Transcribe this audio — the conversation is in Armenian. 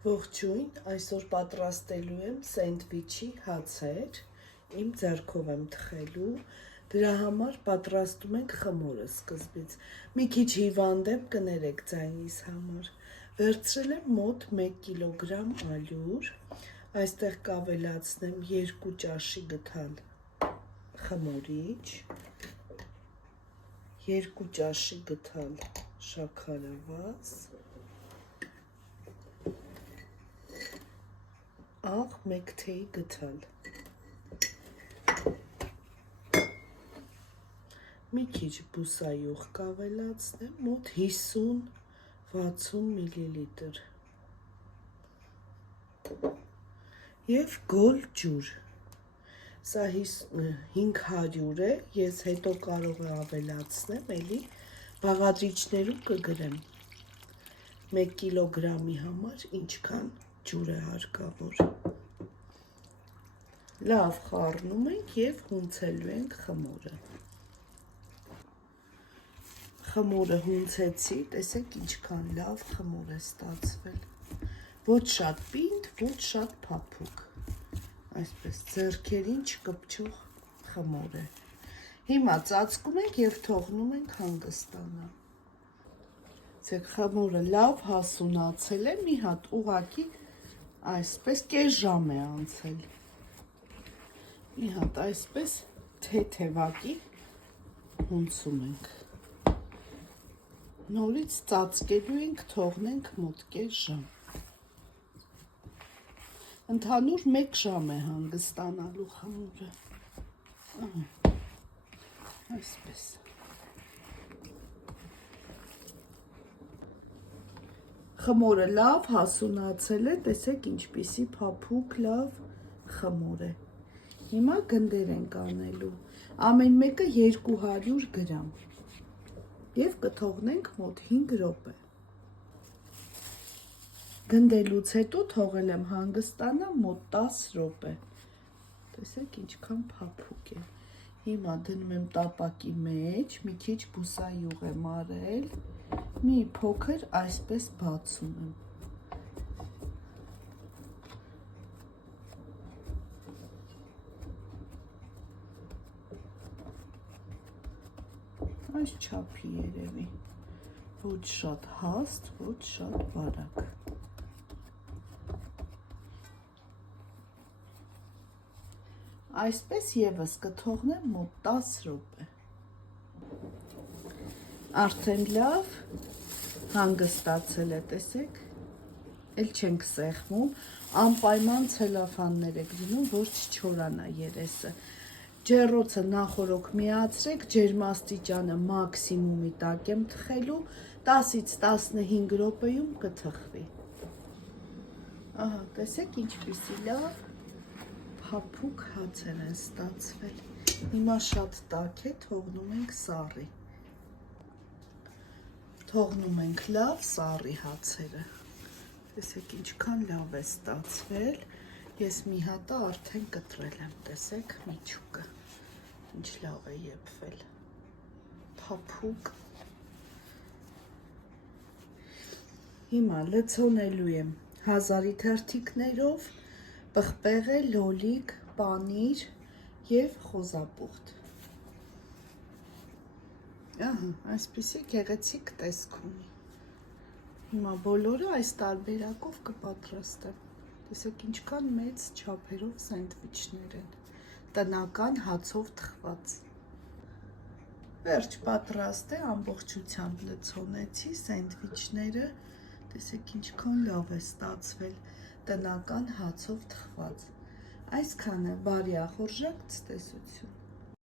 Ողջույն, այսօր պատրաստելու եմ սենդվիչի հացեր, իմ ձեռքով եմ թխելու, դրա համար պատրաստում ենք խմորը սկզբից, մի քիչ հիվանդ եմ, կներեք ձայնիս համար, վերցրել եմ մոտ 1 կիլոգրամ ալյուր, այստեղ կավելացնեմ 2 ճաշի գթալ խմորիչ, 2 ճաշի գթալ շաքարավազ, աղ 1 թեյ գթալ, մի քիչ բուսայուղ կավելացնեմ, մոտ 50-60 միլիլիտր և գոլ ջուր, սա 500 է, ես հետո կարող եմ ավելացնեմ, էլի բաղադրիչներում կգրեմ 1 կիլոգրամի համար ինչքան ջուր է հարկավոր, լավ խառնում ենք և հունցելու ենք խմորը, խմորը հունցեցի, տեսեք ինչքան լավ խմոր է ստացվել, ոչ շատ պինդ, ոչ շատ փափուկ, այսպես ձեռքերին չկպչող խմոր է, հիմա ծածկում ենք և թողնում ենք հանգստանալ, խմորը լավ հասունացել է, մի հատ ուղղակի այսպես կես ժամ է անցել, մի հատ այսպես թեթևակի հունցում ենք, նորից ծածկելու ենք, թողնենք մոտ կես ժամ, ընդհանուր 1 ժամ է հանգստանալու խմորը, այսպես, խմորը լավ հասունացել է, տեսեք ինչպիսի փափուկ լավ խմոր է, հիմա գնդեր ենք անելու, ամեն մեկը 200 գրամ և կթողնենք մոտ 5 րոպե, գնդելուց հետո թողել եմ հանգստանա մոտ 10 րոպե, տեսեք ինչքան փափուկ է, հիմա դնում եմ տապակի մեջ, մի քիչ բուսայուղ եմ արել, մի փոքր այսպես բացում եմ, այս չափի երևի, ոչ շատ հաստ, ոչ շատ բարակ, այսպես ևս կթողնեմ մոտ 10 րոպե, արդեն լավ հանգստացել է, տեսեք, էլ չենք սեղմում, անպայման ցելոֆաններ եք դնում, որ չչորանա երեսը, ջեռոցը նախորոք միացրեք, ջերմաստիճանը մաքսիմումի տակ եմ թխելու, 10-ից 15 րոպեում կթխվի, ահա, տեսեք ինչպիսի լավ փափուկ հացեր են ստացվել, հիմա շատ տաք է, թողնում ենք սառի, թողնում ենք լավ սառի հացերը, տեսեք ինչքան լավ է ստացվել, ես մի հատը արդեն կտրել եմ, տեսեք միջուկը, ինչ լավ է եփվել, փափուկ, հիմա լցոնելու եմ 1000-ի թերթիկներով, պղպեղ է, լոլիկ, պանիր և խոզապուխտ, ահա, այսպիսի գեղեցիկ տեսք ունի, հիմա բոլորը այս տարբերակով կպատրաստեմ, տեսեք ինչքան մեծ չափերով սենդվիչներ են, տնական հացով թխված, վերջ պատրաստ է, ամբողջությամբ լցոնեցի սենդվիչները, տեսեք ինչքան լավ է ստացվել, տնական հացով թխված, այսքանը բարի ախորժակ ցտեսություն։